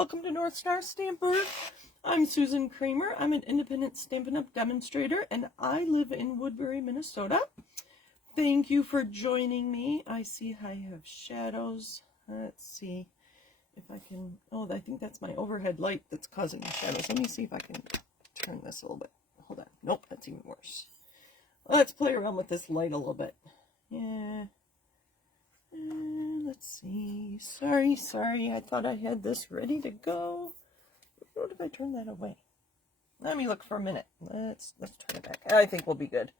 welcome to North Star Stamper. I'm Susan Kramer. I'm an independent Stampin' Up! Demonstrator, and I live in Woodbury, Minnesota. Thank you for joining me. I see I have shadows. Let's see if I can... Oh, I think that's my overhead light that's causing the shadows. Let me see if I can turn this a little bit. Hold on. Nope, that's even worse. Let's play around with this light a little bit. Yeah. Let's see. Sorry. I thought I had this ready to go. What if I turn that away? Let me look for a minute. Let's turn it back. I think we'll be good.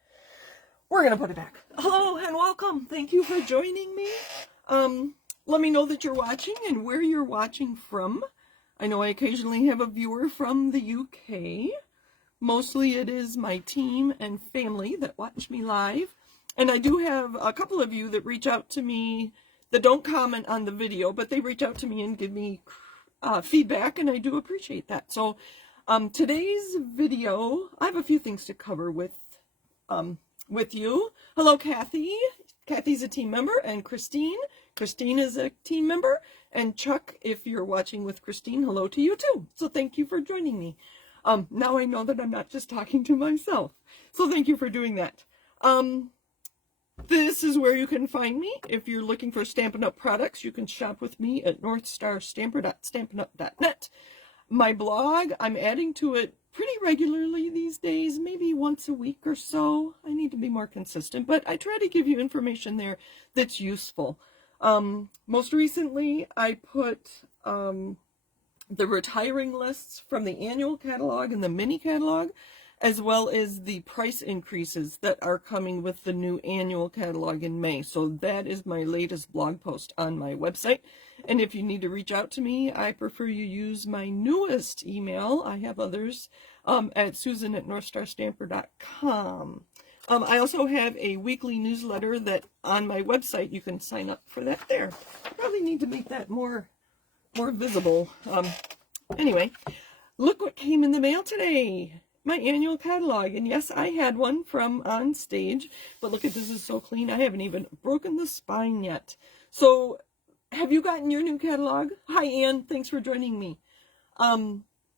We're gonna put it back. Hello and welcome. Thank you for joining me. Let me know that you're watching and where you're watching from. I know I occasionally have a viewer from the UK. Mostly it is my team and family that watch me live. And I do have a couple of you that reach out to me that don't comment on the video, but they reach out to me and give me feedback, and I do appreciate that. So today's video, I have a few things to cover with you. Hello, Kathy. Kathy's a team member, and Christine. Christine is a team member, and Chuck, if you're watching with Christine, hello to you too. So thank you for joining me. Now I know that I'm not just talking to myself. So thank you for doing that. This is where you can find me. If you're looking for Stampin' Up! Products, you can shop with me at northstarstamper.stampinup.net. My blog, I'm adding to it pretty regularly these days, maybe once a week or so. I need to be more consistent, but I try to give you information there that's useful. Most recently, I put the retiring lists from the annual catalog and the mini catalog, as well as the price increases that are coming with the new annual catalog in May. So that is my latest blog post on my website. And if you need to reach out to me, I prefer you use my newest email. I have others at susan@northstarstamper.com. I also have a weekly newsletter that on my website, you can sign up for that there. Probably need to make that more visible. Anyway, look what came in the mail today. My annual catalog, and yes, I had one from on stage, but look at this, is so clean. I haven't even broken the spine yet. So have you gotten your new catalog? Hi, Ann. Thanks for joining me.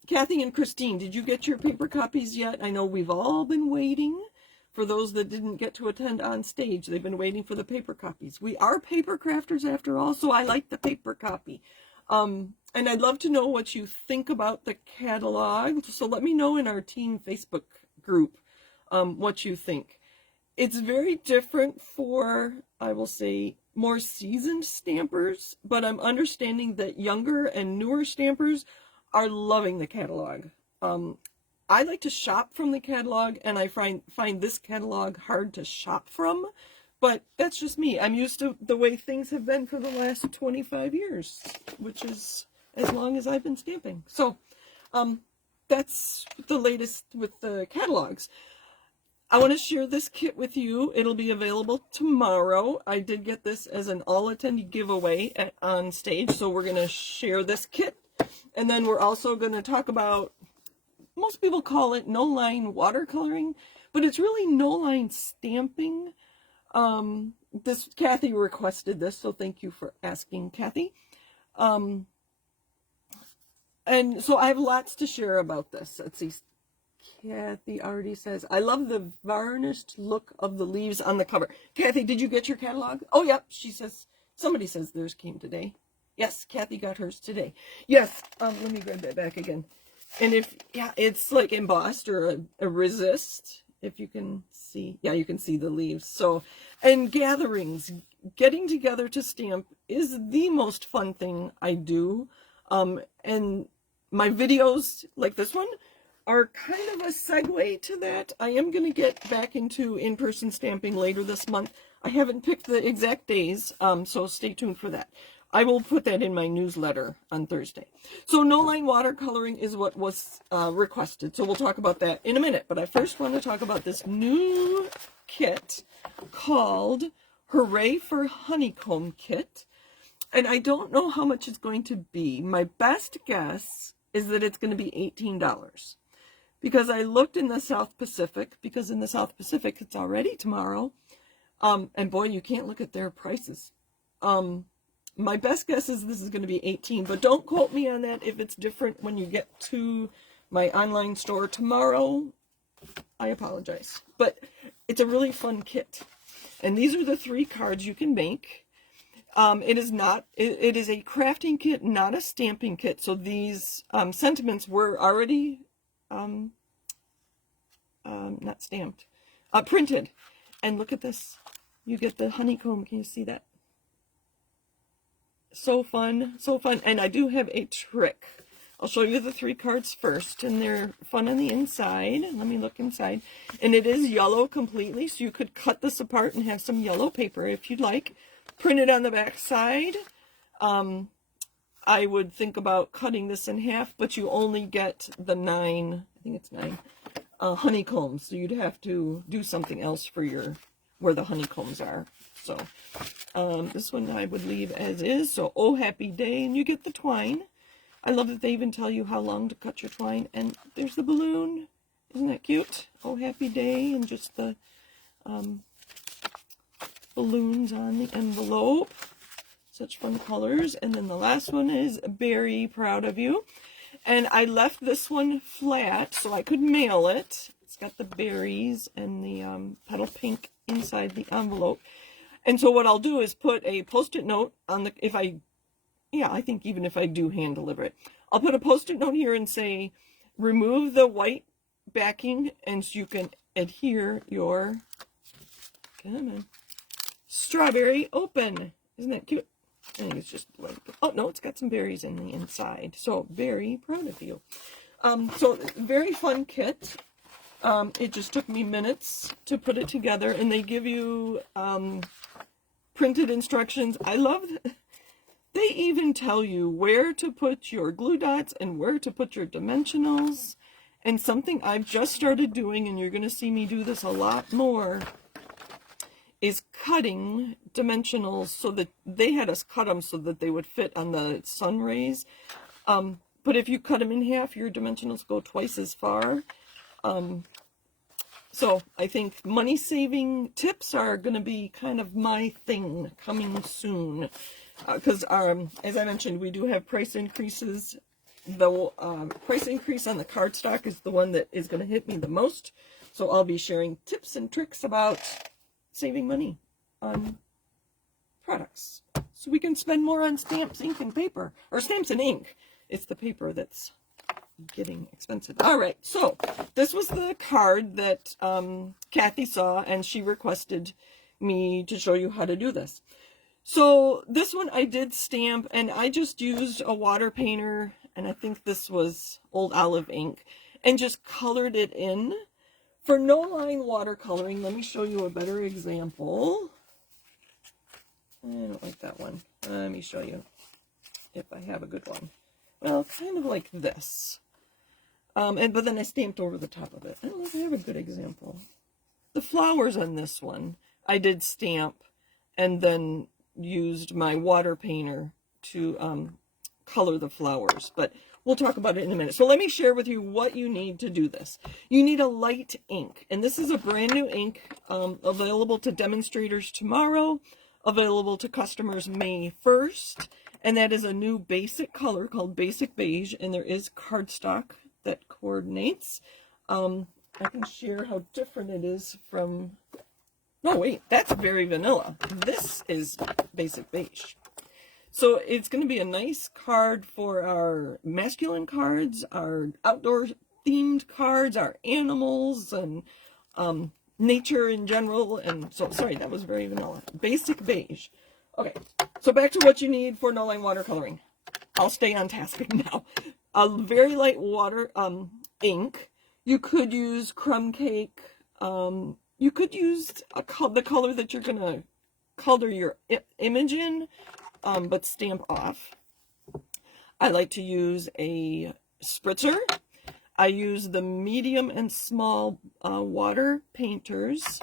Kathy and Christine, did you get your paper copies yet? I know we've all been waiting. For those that didn't get to attend on stage, they've been waiting for the paper copies. We are paper crafters after all, so I like the paper copy. And I'd love to know what you think about the catalog. So let me know in our team Facebook group what you think. It's very different for, I will say, more seasoned stampers, but I'm understanding that younger and newer stampers are loving the catalog. I like to shop from the catalog, and I find this catalog hard to shop from, but that's just me. I'm used to the way things have been for the last 25 years, which is as long as I've been stamping. So that's the latest with the catalogs. I want to share this kit with you. It'll be available tomorrow. I did get this as an all-attendee giveaway on stage, so we're going to share this kit. And then we're also going to talk about, most people call it no-line watercoloring, but it's really no-line stamping. Kathy requested this, so thank you for asking, Kathy. And so I have lots to share about this. Let's see. Kathy already says, I love the varnished look of the leaves on the cover. Kathy, did you get your catalog? Oh, yep. She says, somebody says theirs came today. Yes, Kathy got hers today. Yes. Let me grab that back again. And it's like embossed or a resist, if you can see. Yeah, you can see the leaves. So, and gatherings, getting together to stamp is the most fun thing I do. And my videos like this one are kind of a segue to that. I am going to get back into in-person stamping later this month. I haven't picked the exact days, so stay tuned for that. I will put that in my newsletter on Thursday. So no-line watercoloring is what was requested, so we'll talk about that in a minute. But I first want to talk about this new kit called Hooray for Honeycomb Kit. And I don't know how much it's going to be. My best guess is that it's going to be $18. Because I looked in the South Pacific, because in the South Pacific it's already tomorrow. And boy, you can't look at their prices. My best guess is this is going to be 18, but don't quote me on that. If it's different when you get to my online store tomorrow, I apologize. But it's a really fun kit. And these are the 3 cards you can make. It is a crafting kit, not a stamping kit. So these sentiments were already not stamped, printed. And look at this. You get the honeycomb. Can you see that? So fun, so fun. And I do have a trick. I'll show you the 3 cards first, and they're fun on the inside. Let me look inside. And it is yellow completely, so you could cut this apart and have some yellow paper if you'd like. Print it on the back side. I would think about cutting this in half, but you only get the 9, I think it's 9, honeycombs. So you'd have to do something else for where the honeycombs are. So this one I would leave as is. So, oh, happy day. And you get the twine. I love that they even tell you how long to cut your twine. And there's the balloon. Isn't that cute? Oh, happy day. And just the balloons on the envelope. Such fun colors. And then the last one is very proud of you. And I left this one flat so I could mail it. It's got the berries and the petal pink inside the envelope. And so what I'll do is put a Post-it note on the, I think even if I do hand deliver it, I'll put a Post-it note here and say, remove the white backing and so you can adhere your, come on, strawberry open. Isn't that cute? I think it's just like, oh no, it's got some berries in the inside. So very proud of you. So very fun kit. It just took me minutes to put it together, and they give you printed instructions. I love that. They even tell you where to put your glue dots and where to put your dimensionals. And something I've just started doing, and you're going to see me do this a lot more, is cutting dimensionals so that they had us cut them so that they would fit on the sun rays. But if you cut them in half, your dimensionals go twice as far. So I think money-saving tips are going to be kind of my thing coming soon. Because, as I mentioned, we do have price increases. The price increase on the cardstock is the one that is going to hit me the most. So I'll be sharing tips and tricks about saving money on products. So we can spend more on stamps, ink, and paper. Or stamps and ink. It's the paper that's getting expensive. All right, so this was the card that Kathy saw, and she requested me to show you how to do this. So this one I did stamp, and I just used a water painter, and I think this was Old Olive ink, and just colored it in. For no line watercoloring, let me show you a better example. I don't like that one. Let me show you if I have a good one. Well, kind of like this. But then I stamped over the top of it. I don't know if I have a good example. The flowers on this one, I did stamp and then used my water painter to color the flowers. But we'll talk about it in a minute. So let me share with you what you need to do this. You need a light ink. And this is a brand new ink available to demonstrators tomorrow, available to customers May 1st. And that is a new basic color called Basic Beige. And there is cardstock that coordinates. I can share how different it is from... No, wait, that's very vanilla. This is Basic Beige. So it's going to be a nice card for our masculine cards, our outdoor themed cards, our animals, and nature in general. And so, sorry, that was very vanilla. Basic Beige. Okay, so back to what you need for no line watercoloring. I'll stay on task now. A very light water ink. You could use crumb cake. You could use the color that you're going to color your image in, but stamp off. I like to use a spritzer. I use the medium and small water painters.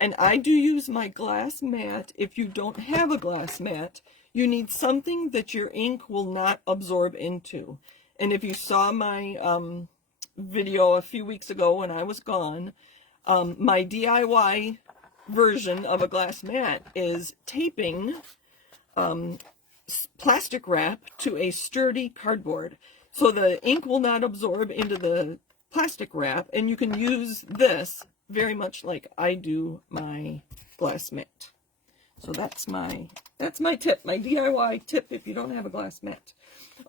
And I do use my glass mat. If you don't have a glass mat, you need something that your ink will not absorb into. And if you saw my video a few weeks ago when I was gone, my DIY version of a glass mat is taping plastic wrap to a sturdy cardboard. So the ink will not absorb into the plastic wrap, and you can use this very much like I do my glass mat. So that's my tip, my DIY tip if you don't have a glass mat.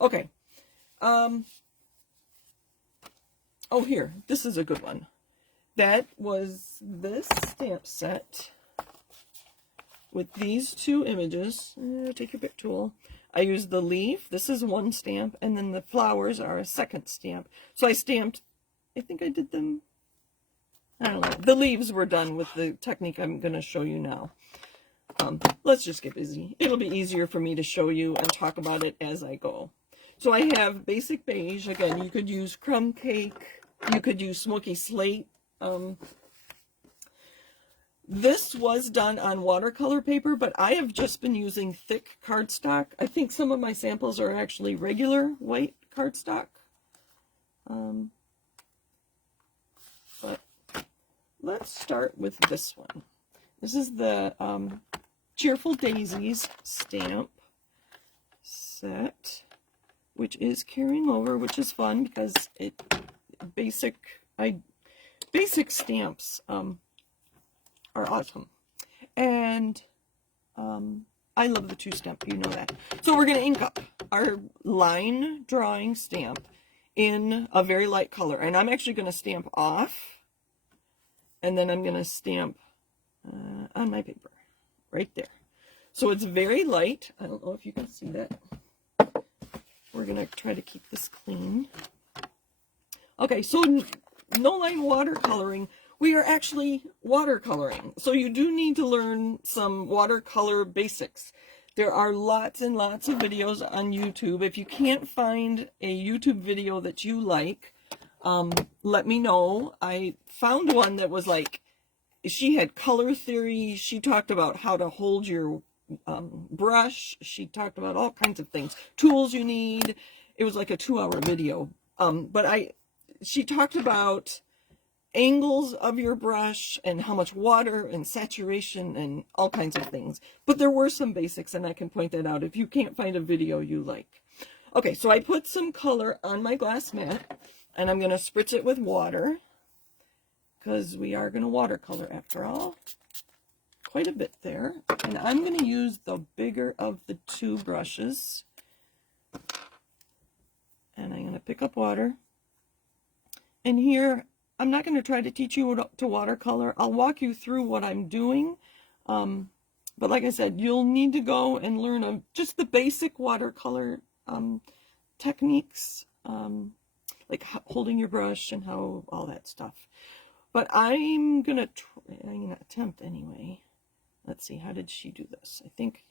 Okay. Oh, here, this is a good one. That was this stamp set with these two images. Take your bit tool. I used the leaf. This is one stamp, and then the flowers are a second stamp. So I stamped, I think I did them, I don't know. The leaves were done with the technique I'm going to show you now. Let's just get busy. It'll be easier for me to show you and talk about it as I go. So I have basic beige. Again, you could use crumb cake. You could use smoky slate. This was done on watercolor paper, but I have just been using thick cardstock. I think some of my samples are actually regular white cardstock. But let's start with this one. This is the Cheerful Daisies stamp set, which is carrying over, which is fun because basic stamps are awesome. And I love the two-stamp, you know that. So we're going to ink up our line drawing stamp in a very light color. And I'm actually going to stamp off, and then I'm going to stamp on my paper right there. So it's very light. I don't know if you can see that. We're going to try to keep this clean. Okay, so no line watercoloring. We are actually watercoloring. So you do need to learn some watercolor basics. There are lots and lots of videos on YouTube. If you can't find a YouTube video that you like, let me know. I found one that was like, she had color theory. She talked about how to hold your brush. She talked about all kinds of things, tools you need. It was like a 2-hour video. But she talked about angles of your brush and how much water and saturation and all kinds of things. But there were some basics, and I can point that out if you can't find a video you like. Okay, so I put some color on my glass mat, and I'm going to spritz it with water, because we are going to watercolor after all. Quite a bit there. And I'm going to use the bigger of the two brushes. And I'm going to pick up water. And here, I'm not going to try to teach you to watercolor. I'll walk you through what I'm doing. But like I said, you'll need to go and learn just the basic watercolor techniques, like holding your brush and how all that stuff. But I'm going to attempt anyway. Let's see, how did she do this? I think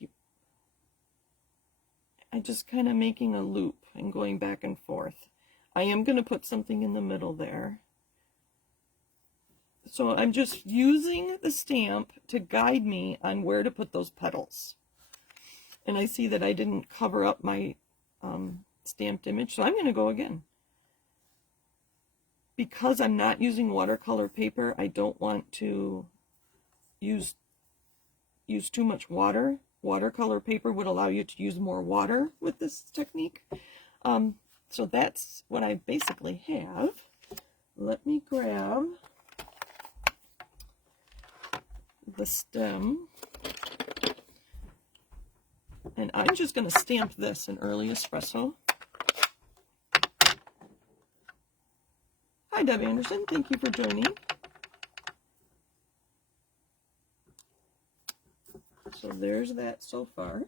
I'm just kind of making a loop and going back and forth. I am going to put something in the middle there. So I'm just using the stamp to guide me on where to put those petals. And I see that I didn't cover up my stamped image, so I'm going to go again. Because I'm not using watercolor paper, I don't want to use too much water. Watercolor paper would allow you to use more water with this technique. So that's what I basically have. Let me grab the stem. And I'm just going to stamp this in Early Espresso. Hi, Deb Anderson. Thank you for joining. So there's that so far.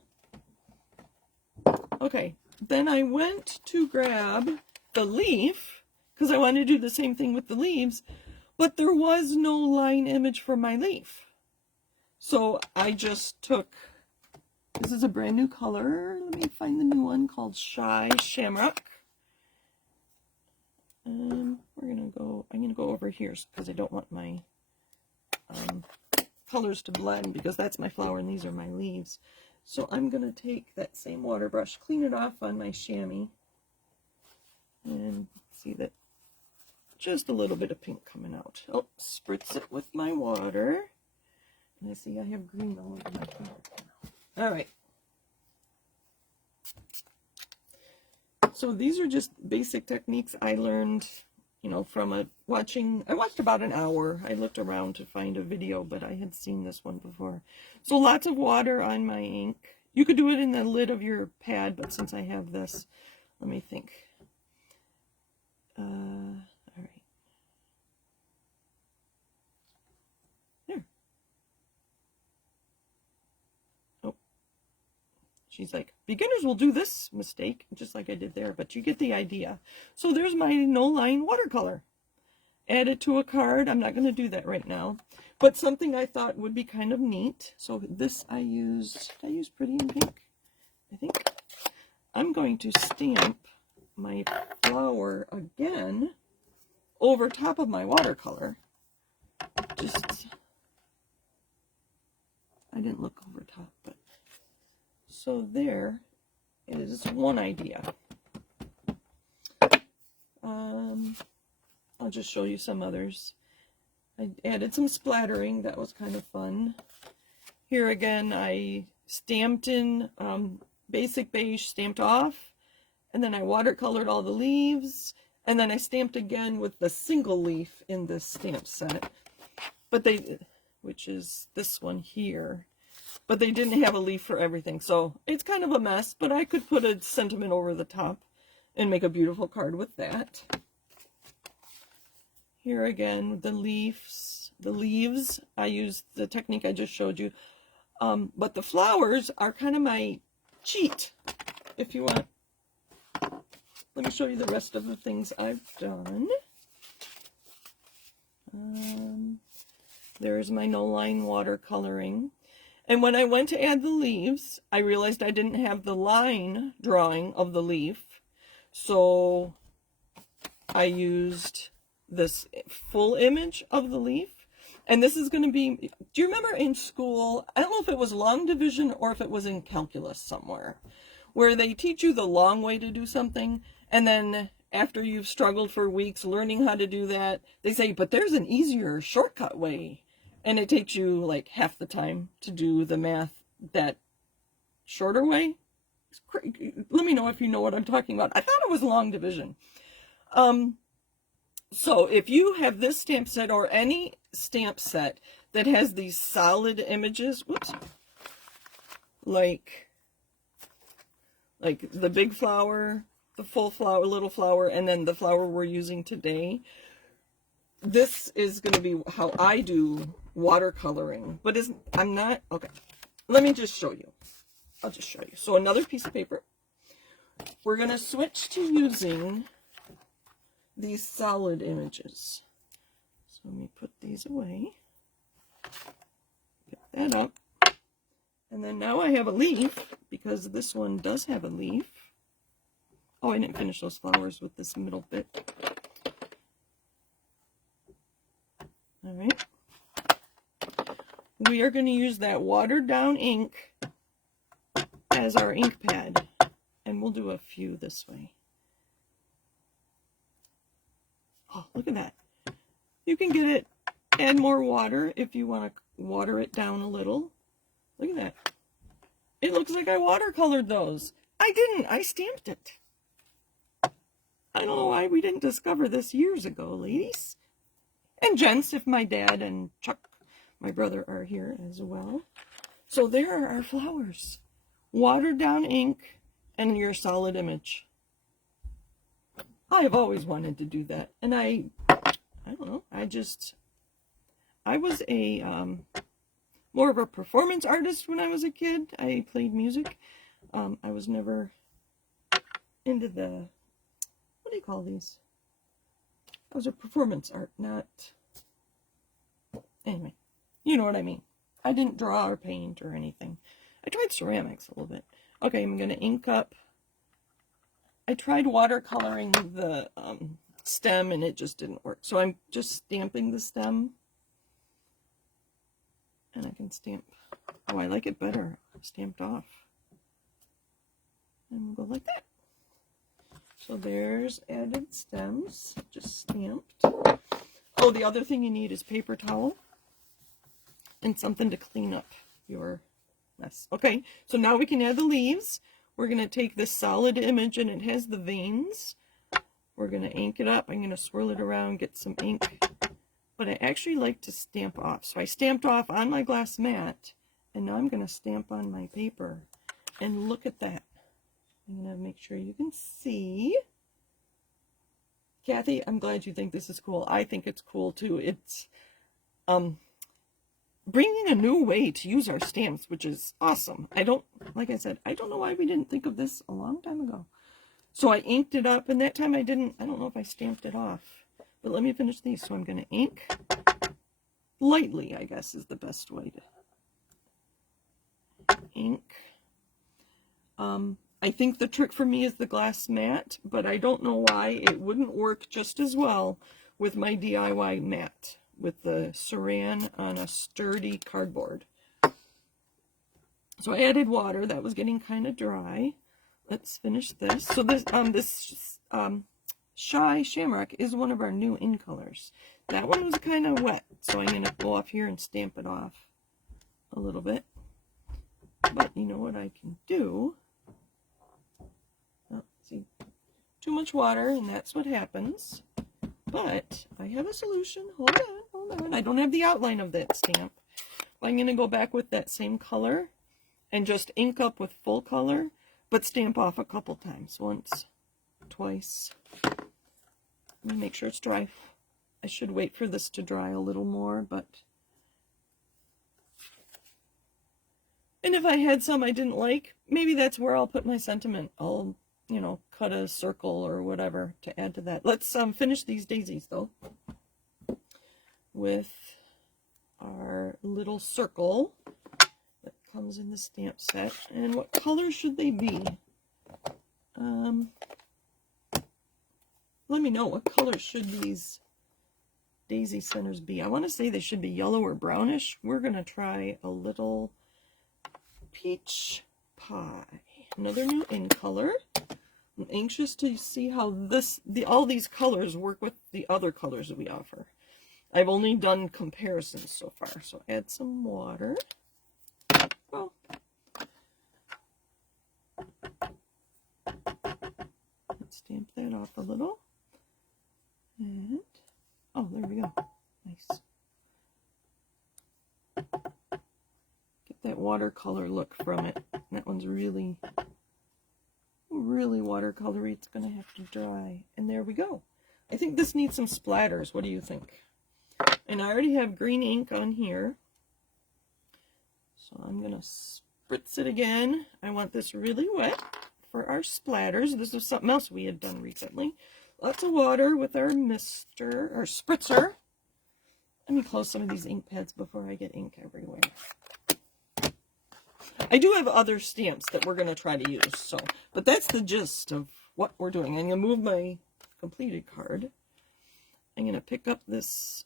Okay, then I went to grab the leaf because I wanted to do the same thing with the leaves, but there was no line image for my leaf. So I just took, this is a brand new color. Let me find the new one called Shy Shamrock. I'm going to go over here because I don't want my colors to blend because that's my flower and these are my leaves. So I'm going to take that same water brush, clean it off on my chamois, and see that just a little bit of pink coming out. Oh, spritz it with my water. And I see I have green all over my finger. All right. So these are just basic techniques I learned, you know, from I watched about an hour. I looked around to find a video, but I had seen this one before. So lots of water on my ink. You could do it in the lid of your pad, but since I have this, let me think. All right. There. Oh. She's like, beginners will do this mistake, just like I did there, but you get the idea. So there's my no-line watercolor. Add it to a card. I'm not going to do that right now, but something I thought would be kind of neat. So this I used Pretty in Pink, I think. I'm going to stamp my flower again over top of my watercolor. I didn't look over top, but so there is one idea. I'll just show you some others. I added some splattering. That was kind of fun. Here again, I stamped in basic beige, stamped off, and then I watercolored all the leaves, and then I stamped again with the single leaf in this stamp set, which is this one here. But they didn't have a leaf for everything, so it's kind of a mess, but I could put a sentiment over the top and make a beautiful card with that. Here again, the leaves, I used the technique I just showed you. But the flowers are kind of my cheat, if you want. Let me show you the rest of the things I've done. There's my no-line watercoloring. And when I went to add the leaves, I realized I didn't have the line drawing of the leaf. So I used this full image of the leaf. And this is going to be, do you remember in school, I don't know if it was long division or if it was in calculus somewhere, where they teach you the long way to do something, and then after you've struggled for weeks learning how to do that, they say, but there's an easier shortcut way. And it takes you like half the time to do the math that shorter way. Let me know if you know what I'm talking about. I thought it was long division. So if you have this stamp set or any stamp set that has these solid images, whoops, like the big flower, the full flower, little flower, and then the flower we're using today, this is going to be how I do watercoloring. But I'm not, okay, let me just show you. I'll just show you. So another piece of paper. We're going to switch to using these solid images. So let me put these away. Pick that up. And then now I have a leaf, because this one does have a leaf. Oh, I didn't finish those flowers with this middle bit. All right. We are going to use that watered down ink as our ink pad. And we'll do a few this way. Oh, look at that. You can get it, add more water if you want to water it down a little. Look at that. It looks like I watercolored those. I didn't. I stamped it. I don't know why we didn't discover this years ago, ladies. And gents, if my dad and Chuck, my brother, are here as well. So there are our flowers. Watered down ink and your solid image. I've always wanted to do that. And I don't know, I was a, more of a performance artist when I was a kid. I played music. I was never into the, what do you call these? I was a performance art, not, anyway, you know what I mean. I didn't draw or paint or anything. I tried ceramics a little bit. Okay, I'm going to ink up. I tried watercoloring the stem and it just didn't work. So I'm just stamping the stem. And I can stamp. Oh, I like it better stamped off. And we'll go like that. So there's added stems, just stamped. Oh, the other thing you need is paper towel and something to clean up your mess. Okay, so now we can add the leaves. we're going to take this solid image, and it has the veins. We're going to ink it up. I'm going to swirl it around, get some ink. But I actually like to stamp off. So I stamped off on my glass mat, and now I'm going to stamp on my paper. And look at that. I'm going to make sure you can see. Kathy, I'm glad you think this is cool. I think it's cool too. It's bringing a new way to use our stamps, which is awesome. Like I said, I don't know why we didn't think of this a long time ago. So I inked it up, and that time I don't know if I stamped it off. But let me finish these. So I'm going to ink lightly, I guess is the best way to ink. I think the trick for me is the glass mat, but I don't know why it wouldn't work just as well with my DIY mat, with the saran on a sturdy cardboard. So I added water. That was getting kind of dry. Let's finish this. So this Shy Shamrock is one of our new in colors. That one was kind of wet, so I'm going to go off here and stamp it off a little bit. But you know what I can do? Oh, see, too much water, and that's what happens. But I have a solution. Hold on. I don't have the outline of that stamp. I'm going to go back with that same color and just ink up with full color, but stamp off a couple times. Once, twice. Let me make sure it's dry. I should wait for this to dry a little more, but... And if I had some I didn't like, maybe that's where I'll put my sentiment. I'll, you know, cut a circle or whatever to add to that. Let's finish these daisies, though, with our little circle that comes in the stamp set. And what color should they be? Let me know, what color should these daisy centers be? I want to say they should be yellow or brownish. We're going to try a little peach pie. Another new in color. I'm anxious to see how all these colors work with the other colors that we offer. I've only done comparisons so far. So add some water. Well, let's stamp that off a little. And, oh, there we go. Nice. Get that watercolor look from it. That one's really, really watercolory. It's going to have to dry. And there we go. I think this needs some splatters. What do you think? And I already have green ink on here. So I'm going to spritz it again. I want this really wet for our splatters. This is something else we had done recently. Lots of water with our spritzer. Let me close some of these ink pads before I get ink everywhere. I do have other stamps that we're going to try to use, but that's the gist of what we're doing. I'm going to move my completed card. I'm going to pick up this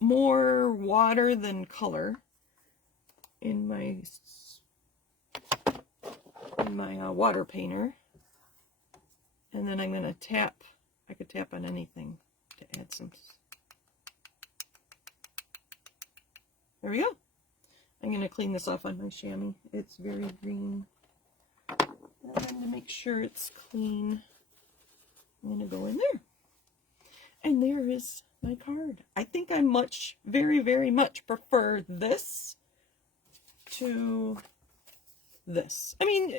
more water than color in my water painter. And then I'm going to tap. I could tap on anything to add some. There we go. I'm going to clean this off on my chamois. It's very green. And to make sure it's clean, I'm going to go in there. And there is my card. I think I very, very much prefer this to this. I mean,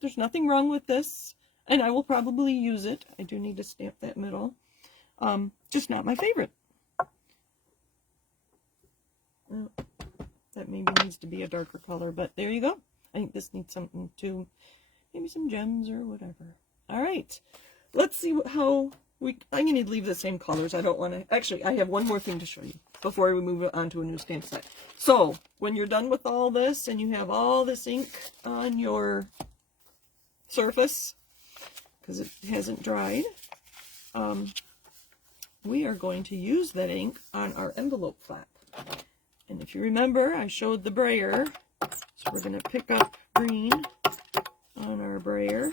there's nothing wrong with this. And I will probably use it. I do need to stamp that middle. Just not my favorite. That maybe needs to be a darker color, but there you go. I think this needs something too. Maybe some gems or whatever. All right. Let's see I'm going to leave the same colors. I don't want to... Actually, I have one more thing to show you before we move on to a new stamp set. So, when you're done with all this and you have all this ink on your surface, because it hasn't dried, we are going to use that ink on our envelope flap. And if you remember, I showed the brayer, so we're going to pick up green on our brayer.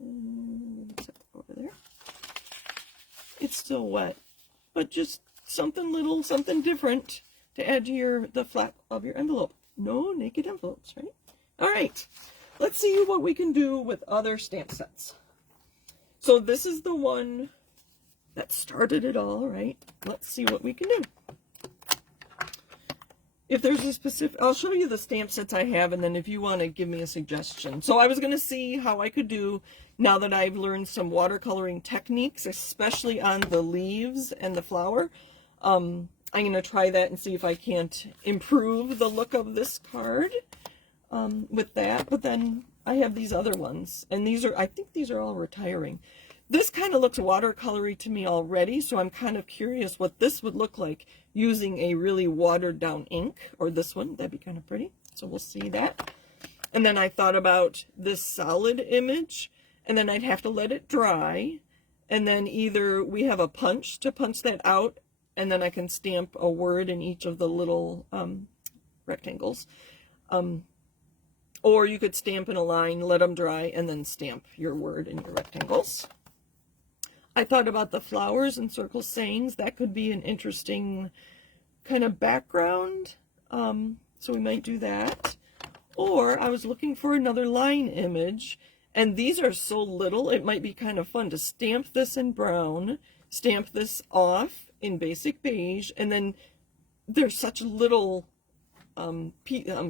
And set it over there. It's still wet, but just something little, something different to add to the flap of your envelope. No naked envelopes, right? All right, let's see what we can do with other stamp sets. So this is the one that started it all, right? Let's see what we can do. If there's a specific, I'll show you the stamp sets I have, and then if you want to give me a suggestion. So I was going to see how I could do, now that I've learned some watercoloring techniques, especially on the leaves and the flower. I'm going to try that and see if I can't improve the look of this card with that. But then I have these other ones, and these are, I think these are all retiring. This kind of looks watercolory to me already, so I'm kind of curious what this would look like using a really watered down ink, or this one. That'd be kind of pretty. So we'll see that. And then I thought about this solid image, and then I'd have to let it dry. And then either we have a punch to punch that out, and then I can stamp a word in each of the little rectangles. Or you could stamp in a line, let them dry, and then stamp your word in your rectangles. I thought about the flowers and circle sayings. That could be an interesting kind of background. So we might do that. Or I was looking for another line image, and these are so little, it might be kind of fun to stamp this in brown, stamp this off in basic beige, and then there's such little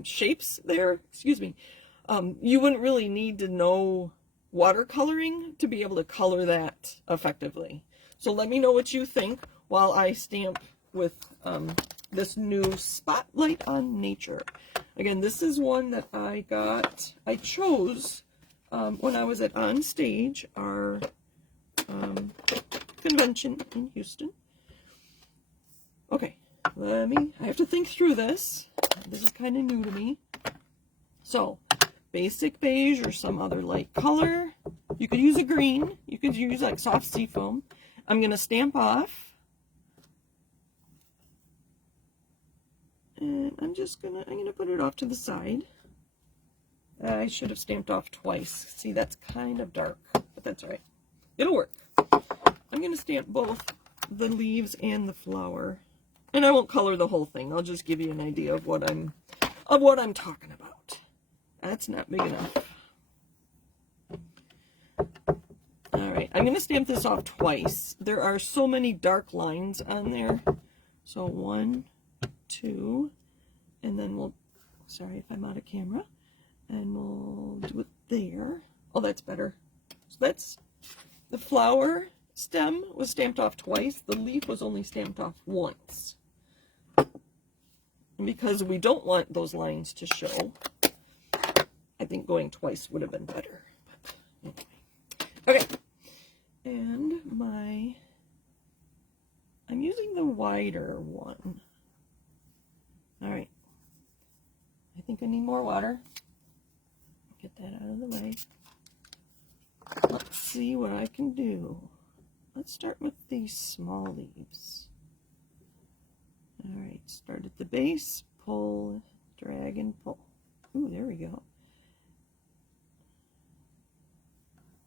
shapes there, excuse me. You wouldn't really need to know watercoloring to be able to color that effectively. So let me know what you think while I stamp with this new Spotlight on Nature. Again, this is one that I chose when I was at On Stage, our convention in Houston. Okay, I have to think through this. This is kind of new to me. So, basic beige or some other light color. You could use a green. You could use like soft seafoam. I'm going to stamp off. And I'm going to put it off to the side. I should have stamped off twice. See, that's kind of dark, but that's all right. It'll work. I'm going to stamp both the leaves and the flower. And I won't color the whole thing. I'll just give you an idea of what I'm talking about. That's not big enough. All right, I'm going to stamp this off twice. There are so many dark lines on there. So 1, 2, and then sorry if I'm out of camera, and we'll do it there. Oh, that's better. So that's the flower stem was stamped off twice. The leaf was only stamped off once. And because we don't want those lines to show, I think going twice would have been better. But anyway. Okay. And I'm using the wider one. All right. I think I need more water. Get that out of the way. Let's see what I can do. Let's start with these small leaves. All right, start at the base, pull, drag, and pull. Ooh, there we go.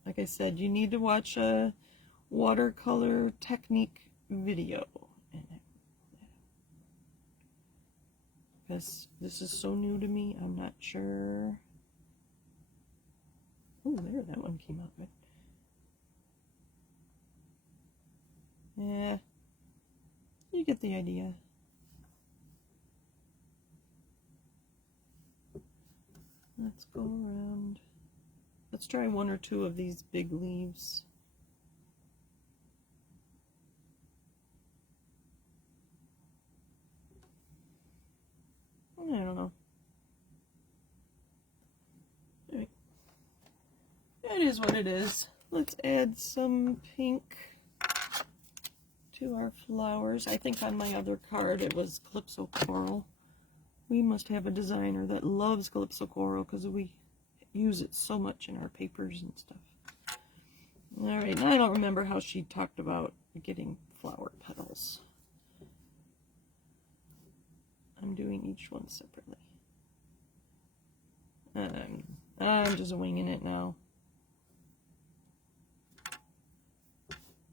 Like I said, you need to watch a watercolor technique video. Because this is so new to me, I'm not sure. Oh, there, that one came out good. Yeah, you get the idea. Let's go around. Let's try 1 or 2 of these big leaves. I don't know. Anyway, it is what it is. Let's add some pink to our flowers. I think on my other card it was Calypso Coral. We must have a designer that loves Calypso Coral because we use it so much in our papers and stuff. All right, now I don't remember how she talked about getting flower petals. I'm doing each one separately. I'm just winging it now.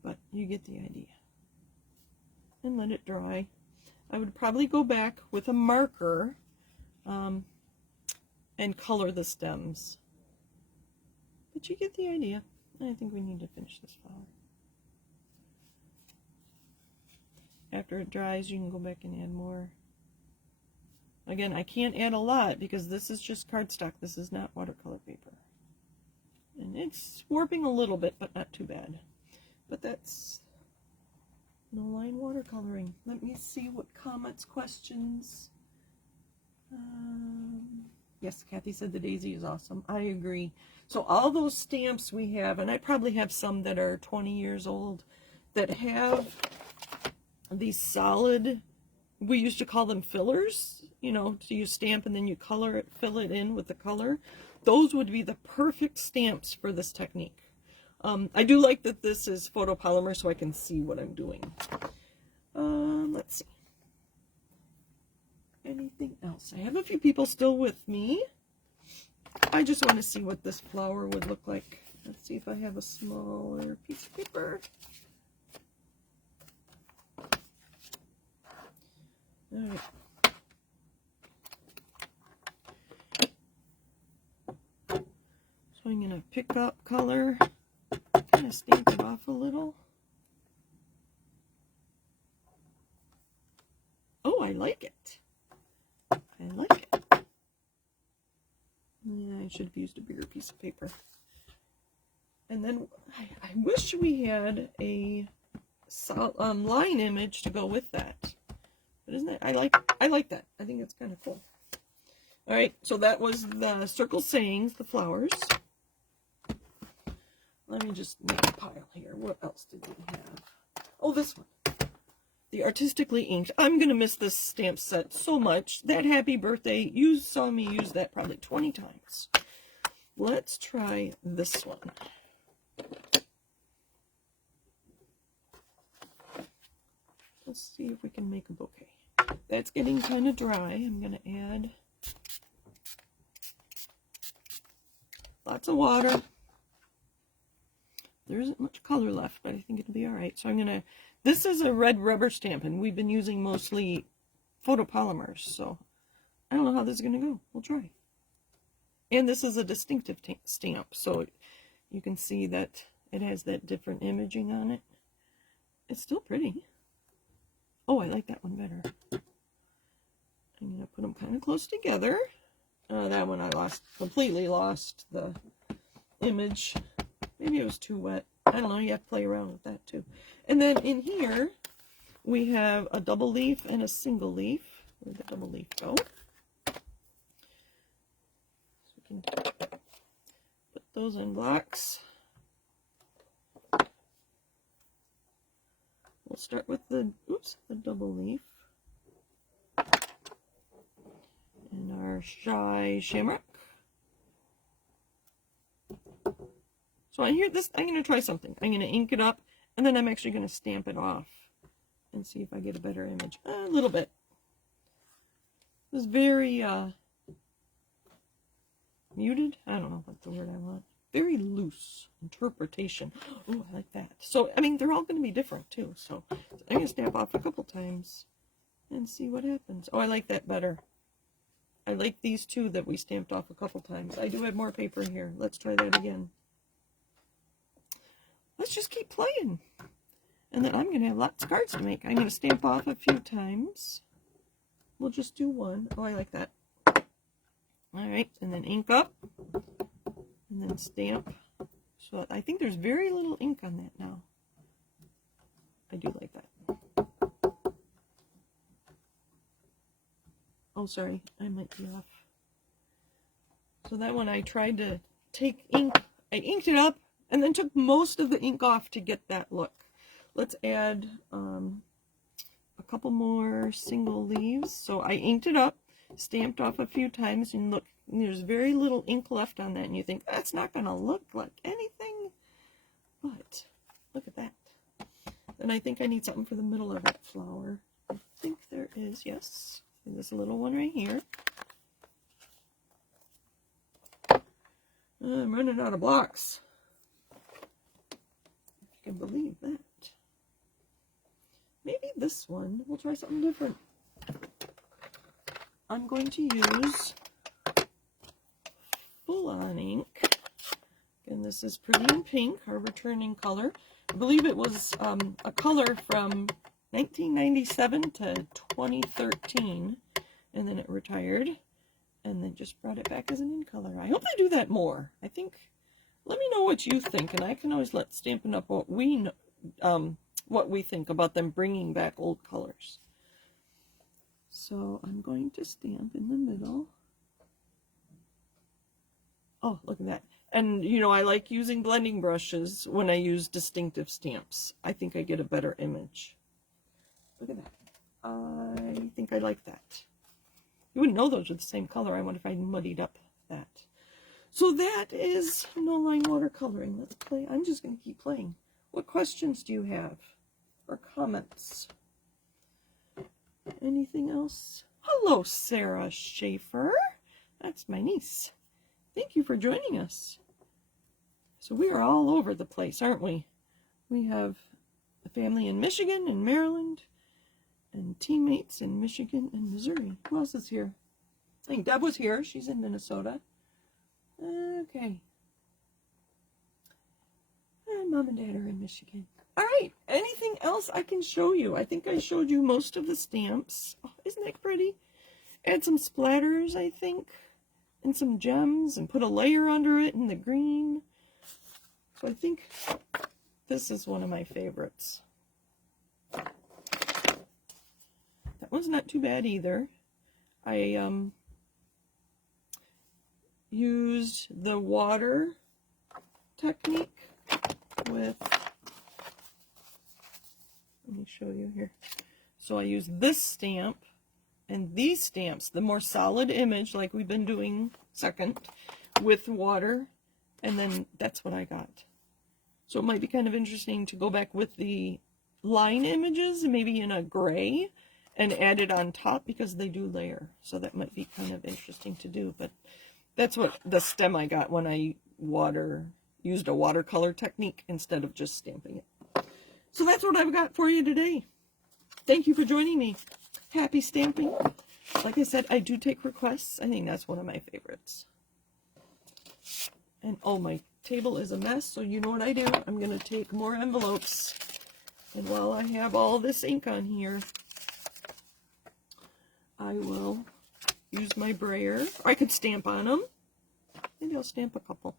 But you get the idea. And let it dry. I would probably go back with a marker and color the stems. But you get the idea. I think we need to finish this flower. After it dries, you can go back and add more. Again, I can't add a lot because this is just cardstock. This is not watercolor paper. And it's warping a little bit, but not too bad. But that's no line watercoloring. Let me see what comments, questions. Yes, Kathy said the daisy is awesome. I agree. So all those stamps we have, and I probably have some that are 20 years old, that have these solid, we used to call them fillers, you know, so you stamp and then you color it, fill it in with the color. Those would be the perfect stamps for this technique. I do like that this is photopolymer so I can see what I'm doing. Let's see. Anything else? I have a few people still with me. I just want to see what this flower would look like. Let's see if I have a smaller piece of paper. All right. So I'm going to pick up color, kind of stamp it off a little. Oh, I like it. I like it. Yeah, I should have used a bigger piece of paper. And then I wish we had a line image to go with that. But isn't it? I like that. I think it's kind of cool. All right, so that was the circle sayings, the flowers. Let me just make a pile here. What else did we have? Oh, this one. The artistically inked. I'm going to miss this stamp set so much. That happy birthday, you saw me use that probably 20 times. Let's try this one. Let's see if we can make a bouquet. That's getting kind of dry. I'm going to add lots of water. There isn't much color left, but I think it'll be all right. So I'm going to, this is a red rubber stamp, and we've been using mostly photopolymers, so I don't know how this is going to go. We'll try. And this is a distinctive stamp, so you can see that it has that different imaging on it. It's still pretty. Oh, I like that one better. I'm going to put them kind of close together. That one I completely lost the image. Maybe it was too wet. I don't know. You have to play around with that too. And then in here, we have a double leaf and a single leaf. Where'd the double leaf go? So we can put those in blocks. We'll start with the double leaf. And our shy shamrock. So on here, I'm going to try something. I'm going to ink it up, and then I'm actually going to stamp it off and see if I get a better image. A little bit. It was very muted. I don't know what the word I want. Very loose interpretation. Oh, I like that. So, I mean, they're all going to be different, too. So I'm going to stamp off a couple times and see what happens. Oh, I like that better. I like these two that we stamped off a couple times. I do have more paper here. Let's try that again. Let's just keep playing. And then I'm going to have lots of cards to make. I'm going to stamp off a few times. We'll just do one. Oh, I like that. All right, and then ink up. And then stamp. So I think there's very little ink on that now. I do like that. Oh, sorry. I might be off. So that one I tried to take ink. I inked it up and then took most of the ink off to get that look. Let's add a couple more single leaves. So I inked it up, stamped off a few times, and look, there's very little ink left on that, and you think, that's not going to look like anything, but look at that. And I think I need something for the middle of that flower. I think there is, yes. This little one right here. I'm running out of blocks. If you can believe that. Maybe this one. We'll try something different. I'm going to use Full On ink. And this is Pretty in Pink, our returning color. I believe it was a color from 1997 to 2013, and then it retired, and then just brought it back as an in color. I hope they do that more. I think, let me know what you think, and I can always let Stampin' Up! What we think about them bringing back old colors. So I'm going to stamp in the middle. Oh, look at that. And, you know, I like using blending brushes when I use distinctive stamps. I think I get a better image. Look at that. I think I like that. You wouldn't know those are the same color. I wonder if I muddied up that. So that is No Line watercoloring. Let's play. I'm just going to keep playing. What questions do you have? Or comments? Anything else? Hello, Sarah Schaefer. That's my niece. Thank you for joining us. So we are all over the place, aren't we? We have a family in Michigan and Maryland, and teammates in Michigan and Missouri. Who else is here? I think Deb was here. She's in Minnesota. Okay. And Mom and Dad are in Michigan. All right. Anything else I can show you? I think I showed you most of the stamps. Oh, isn't that pretty? Add some splatters, I think, and some gems, and put a layer under it in the green. So I think this is one of my favorites. That one's not too bad either. I used the water technique with, let me show you here. So I used this stamp and these stamps, the more solid image like we've been doing second, with water, and then that's what I got. So it might be kind of interesting to go back with the line images, maybe in a gray, and add it on top because they do layer. So that might be kind of interesting to do. But that's what the stem I got when I used a watercolor technique instead of just stamping it. So that's what I've got for you today. Thank you for joining me. Happy stamping. Like I said, I do take requests. I think that's one of my favorites. And oh, my table is a mess, so you know what I do. I'm going to take more envelopes. And while I have all this ink on here, I will use my brayer. Or I could stamp on them. Maybe I'll stamp a couple.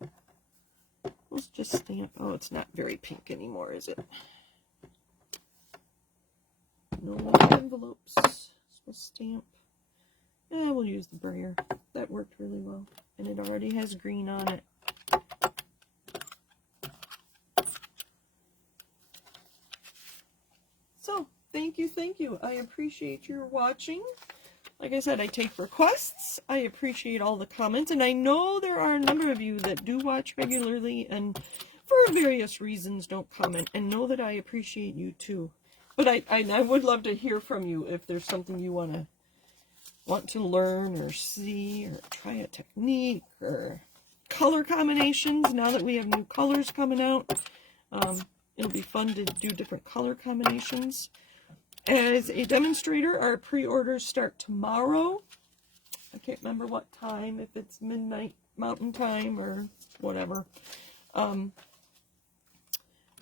Let's just stamp. Oh, it's not very pink anymore, is it? No envelopes. So we'll stamp. Yeah, we'll use the brayer. That worked really well. And it already has green on it. So, thank you. I appreciate your watching. Like I said, I take requests. I appreciate all the comments. And I know there are a number of you that do watch regularly and for various reasons don't comment. And know that I appreciate you too. But I would love to hear from you if there's something you want to learn or see or try a technique or color combinations. Now that we have new colors coming out, it'll be fun to do different color combinations. As a demonstrator, our pre-orders start tomorrow. I can't remember what time, if it's midnight Mountain Time or whatever.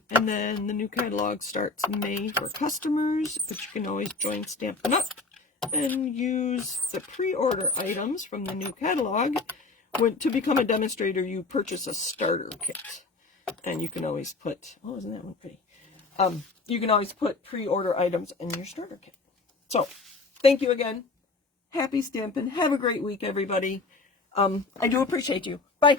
And then the new catalog starts May for customers, but you can always join Stampin' Up! And use the pre-order items from the new catalog. To become a demonstrator, you purchase a starter kit. And you can always put, oh, isn't that one pretty? You can always put pre-order items in your starter kit. So, thank you again. Happy stamping. Have a great week, everybody. I do appreciate you. Bye.